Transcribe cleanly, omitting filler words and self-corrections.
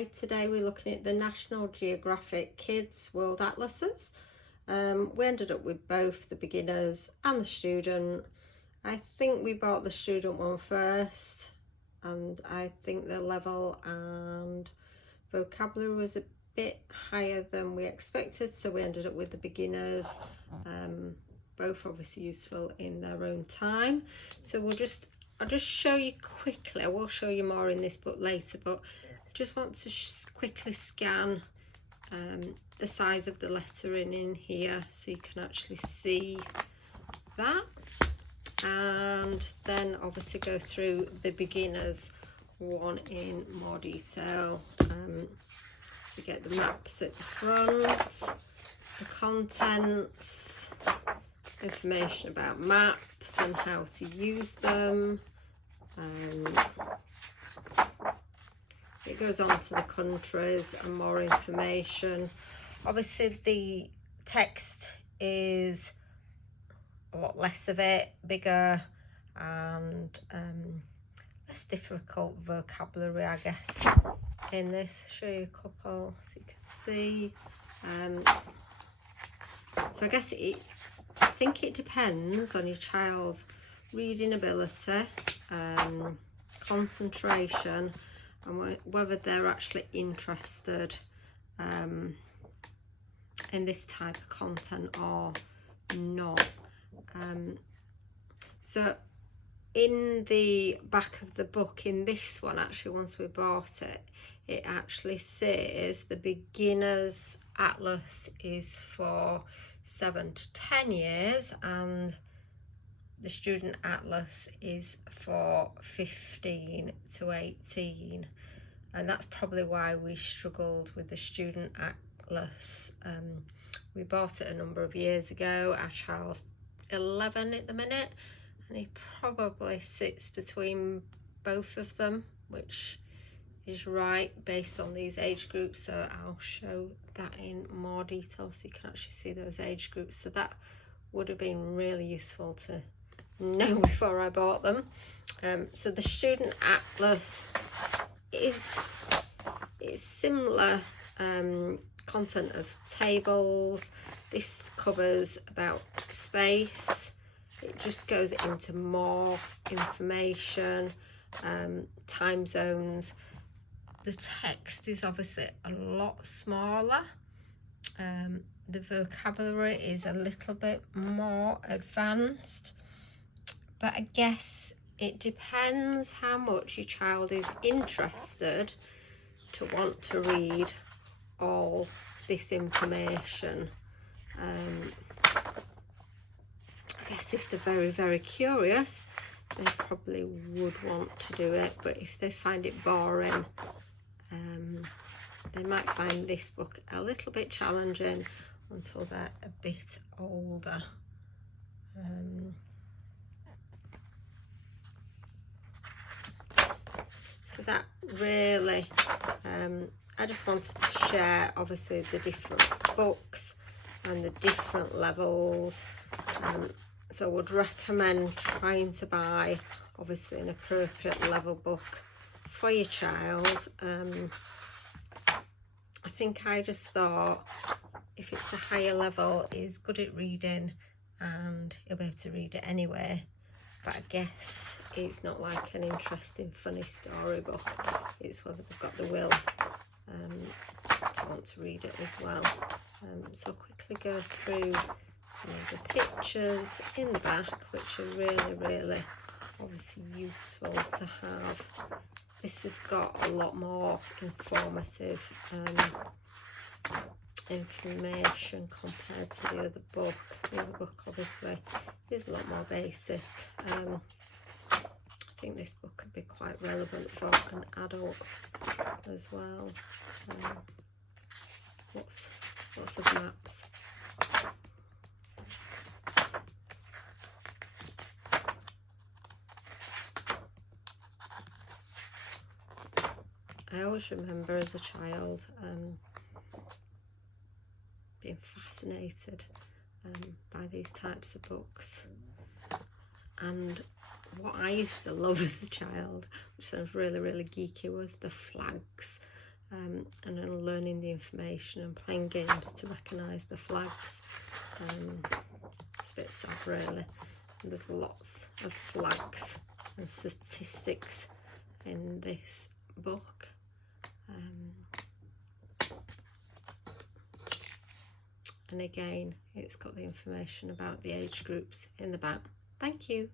Hi, today we're looking at the National Geographic Kids World Atlases. We ended up with both the beginners and the student. I think we bought the student one first, and I think the level and vocabulary was a bit higher than we expected, so we ended up with the beginners. Both obviously useful in their own time. So I'll just show you quickly. I will show you more in this book later, but I just want to quickly scan the size of the lettering in here so you can actually see that, and then obviously go through the beginners one in more detail. So get the maps at the front, the contents, information about maps and how to use them. It goes on to the countries and more information. Obviously the text is a lot less of it, bigger, and less difficult vocabulary, I guess, in this. Show you a couple so you can see. So I guess I think it depends on your child's reading ability, concentration, and whether they're actually interested in this type of content or not. So in the back of the book, in this one, actually, once we bought it, it actually says the beginner's atlas is for 7 to 10 years and the student atlas is for 15 to 18, and that's probably why we struggled with the student atlas. We bought it a number of years ago. Our child's 11 at the minute, and he probably sits between both of them, which is right based on these age groups. So I'll show that in more detail so you can actually see those age groups. So that would have been really useful to know before I bought them. So the student atlas is similar content of tables. This covers about space. It just goes into more information, time zones. The text is obviously a lot smaller. The vocabulary is a little bit more advanced, but I guess it depends how much your child is interested to want to read all this information. I guess if they're very, very curious, they probably would want to do it, but if they find it boring, they might find this book a little bit challenging until they're a bit older. So that really, I just wanted to share obviously the different books and the different levels. So I would recommend trying to buy obviously an appropriate level book for your child. I think I just thought if it's a higher level, he's good at reading and he'll be able to read it anyway. But I guess it's not like an interesting, funny storybook. It's whether they've got the will to want to read it as well. So I'll quickly go through some of the pictures in the back, which are really, really obviously useful to have. This has got a lot more informative information compared to the other book. The other book obviously is a lot more basic. I think this book could be quite relevant for an adult as well. Lots of maps. I always remember as a child being fascinated by these types of books, and what I used to love as a child, which sounds really, really geeky, was the flags. and then learning the information and playing games to recognise the flags. It's a bit sad really. There's lots of flags and statistics in this book. And again, it's got the information about the age groups in the back. Thank you.